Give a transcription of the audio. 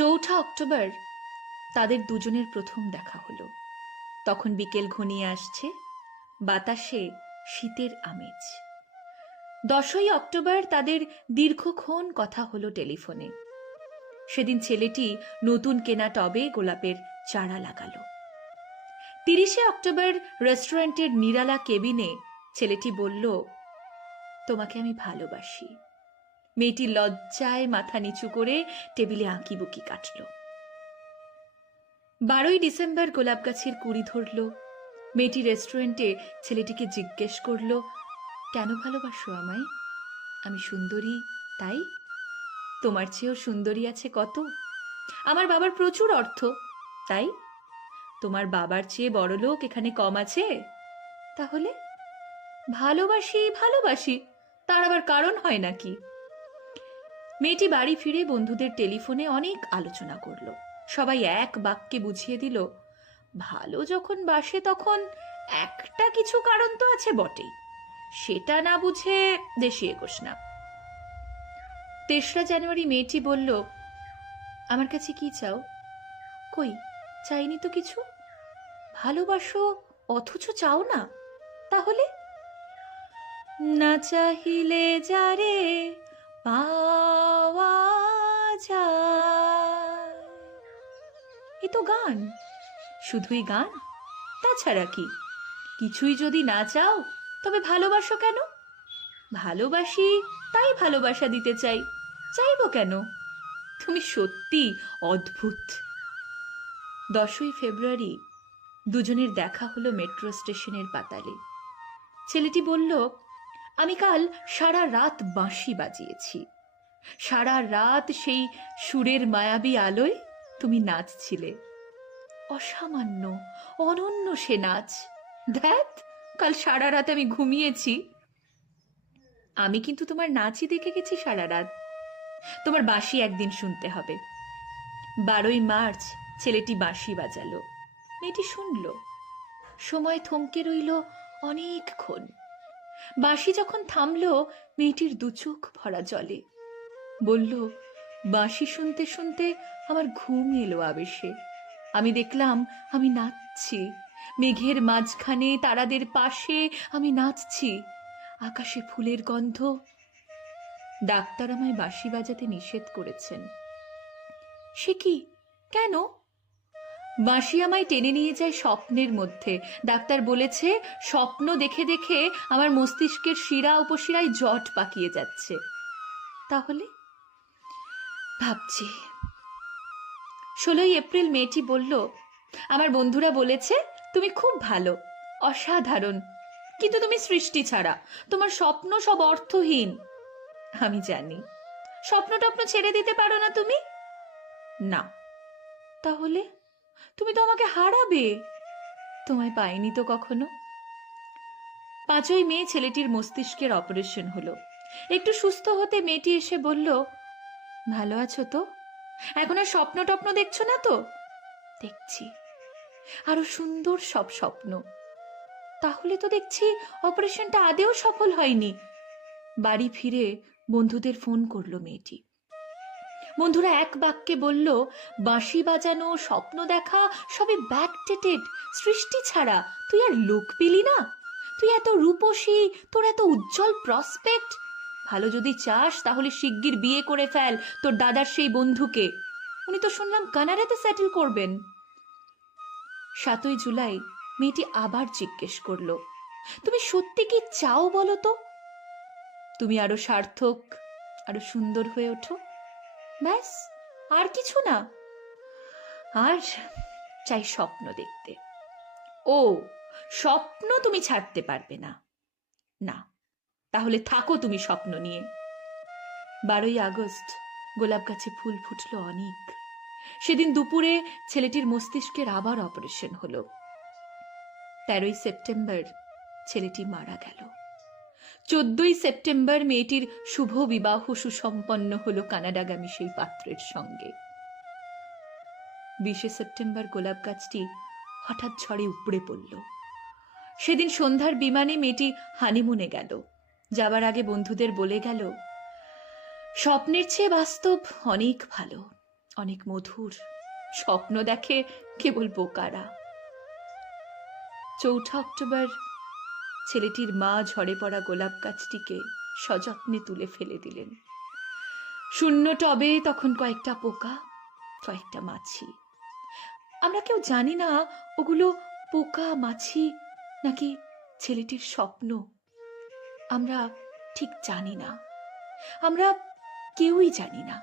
4 October তাদের দুজনের প্রথম দেখা হলো। তখন বিকেল ঘনিয়ে আসছে, বাতাসে শীতের আমেজ। 10 অক্টোবর তাদের দীর্ঘক্ষণ কথা হলো টেলিফোনে। সেদিন ছেলেটি নতুন কেনা টবে গোলাপের চারা লাগালো। 30 অক্টোবর রেস্টুরেন্টের নিরালা কেবিনে ছেলেটি বলল, তোমাকে আমি ভালোবাসি। মেয়েটি লজ্জায় মাথা নিচু করে টেবিলে আঁকিবুকি কাটল। 12 ডিসেম্বর গোলাপ গাছের কুড়ি ধরল। মেয়েটি রেস্টুরেন্টে ছেলেটিকে জিজ্ঞেস করল, কেন ভালোবাসো আমায়? আমি সুন্দরী তাই? তোমার চেয়েও সুন্দরী আছে কত। আমার বাবার প্রচুর অর্থ তাই? তোমার বাবার চেয়ে বড়লোক এখানে কম আছে? তাহলে ভালোবাসি ভালোবাসি, তার আবার কারণ হয় নাকি? মেয়েটি বাড়ি ফিরে বন্ধুদের টেলিফোনে অনেক আলোচনা করল। সবাই এক বাক্যে বুঝিয়ে দিল, ভালো যখন বাসে তখন একটা কিছু কারণ তো আছে বটেই, সেটা না বুঝে দেশি এগোস না। 3 জানুয়ারি মেয়েটি বলল, আমার কাছে কি চাও? কই, চাইনি তো কিছু। ভালোবাসো অথচ চাও না? তাহলে না চাহিলে যারে পাওয়া যায়। এ তো গান, শুধুই গান, তাছাড়া কি? কিছুই যদি না চাও তবে ভালোবাসো কেন? ভালোবাসি তাই ভালোবাসা দিতে চাই, চাইবো কেন? তুমি সত্যি অদ্ভুত। 10 ফেব্রুয়ারি দুজনের দেখা হলো মেট্রো স্টেশনের পাতালে। ছেলেটি বলল, আমি কাল সারা রাত বাঁশি বাজিয়েছি। সারা রাত সেই সুরের মায়াবী আলোয় তুমি নাচছিলে। অসামান্য অনন্য সে নাচ। ধ্যাত, কাল সারা রাত আমি ঘুমিয়েছি। আমি কিন্তু তোমার নাচই দেখে গেছি সারা রাত। তোমার বাঁশি একদিন শুনতে হবে। 12 মার্চ ছেলেটি বাঁশি বাজালো। মেয়েটি শুনল। সময় থমকে রইল অনেকক্ষণ। বাঁশি যখন থামল, মেয়েটির দুচোখ ভরা জলে। বলল, বাঁশি শুনতে শুনতে আমার ঘুম এলো আবেশে। আমি দেখলাম আমি নাচছি, মেঘের মাঝখানে তারাদের পাশে আমি নাচছি, আকাশে ফুলের গন্ধ। ডাক্তার আমায় বাঁশি বাজাতে নিষেধ করেছেন। সে কি, কেন? বাঁশি আমায় টেনে নিয়ে যায় স্বপ্নের মধ্যে। ডাক্তার বলেছে, স্বপ্ন দেখে দেখে আমার মস্তিষ্কের শিরা উপশিরায় জট পাকিয়ে যাচ্ছে। তাহলে ভাবছি। 16 এপ্রিল মেয়েটি বলল, আমার বন্ধুরা বলেছে তুমি খুব ভালো, অসাধারণ, কিন্তু তুমি সৃষ্টি ছাড়া, তোমার স্বপ্ন সব অর্থহীন। আমি জানি। স্বপ্ন টপ্ন ছেড়ে দিতে পারো না তুমি? না। তাহলে তুমি তো আমাকে হারাবে। তোমায় পাইনি তো কখনো। 5 মে ছেলেটির মস্তিষ্কের অপারেশন হলো। একটু সুস্থ হতে মেয়েটি এসে বলল, ভালো আছো তো? এখন আর স্বপ্ন টপ্ন দেখছো না তো? দেখছি, আরো সুন্দর সব স্বপ্ন। তাহলে তো দেখছি অপারেশনটা আদেও সফল হয়নি। বাড়ি ফিরে বন্ধুদের ফোন করলো মেয়েটি। বন্ধুরা এক বাক্যে বলল, বাঁশি বাজানো, স্বপ্ন দেখা সবই ব্যাকডেটেড, সৃষ্টি ছাড়া। তুই আর লোক পেলি না? তুই এত রূপসী, তোর এত উজ্জ্বল প্রসপেক্ট। ভালো যদি চাস তাহলে শিগগির বিয়ে করে ফেল তোর দাদার সেই বন্ধুকে। উনি তো শুনলাম কানাডাতে সেটেল করবেন। 7 জুলাই মেয়েটি আবার জিজ্ঞেস করলো, তুমি সত্যি কি চাও বলো তো? তুমি আরো সার্থক, আরো সুন্দর হয়ে ওঠো, ব্যাস, আর কিছু না। আর চাই স্বপ্ন দেখতে। ও, স্বপ্ন তুমি ছাড়তে পারবে না? না, তাহলে থাকো তুমি স্বপ্ন নিয়ে। 12 আগস্ট গোলাপ গাছে ফুল ফুটলো অনেক। সেদিন দুপুরে ছেলেটির মস্তিষ্কের আবার অপারেশন হলো। 13 সেপ্টেম্বর ছেলেটি মারা গেল। 14 সেপ্টেম্বর মেয়েটির শুভ বিবাহ সুসম্পন্ন হলো কানাডাগামী সেই পাত্রের সঙ্গে। 20 সেপ্টেম্বর গোলাপ গাছটি হঠাৎ ঝড়ে উপড়ে পড়ল। সেদিন সন্ধ্যার বিমানে মেয়েটি হানিমুনে গেল। যাবার আগে বন্ধুদের বলে গেল, স্বপ্নের চেয়ে বাস্তব অনেক ভালো। অনেক মধুর। স্বপ্ন দেখে কেবল বোকারা। ৪ঠা অক্টোবর ছেলেটির মা ঝরে পড়া গোলাপ গাছটিকে সযত্নে তুলে ফেলে দিলেন। শূন্য টবে তখন কয়েকটা পোকা, কয়েকটা মাছি। আমরা কেউ জানি না ওগুলো পোকা, মাছি নাকি ছেলেটির স্বপ্ন। আমরা ঠিক জানি না, আমরা কেউই জানি না।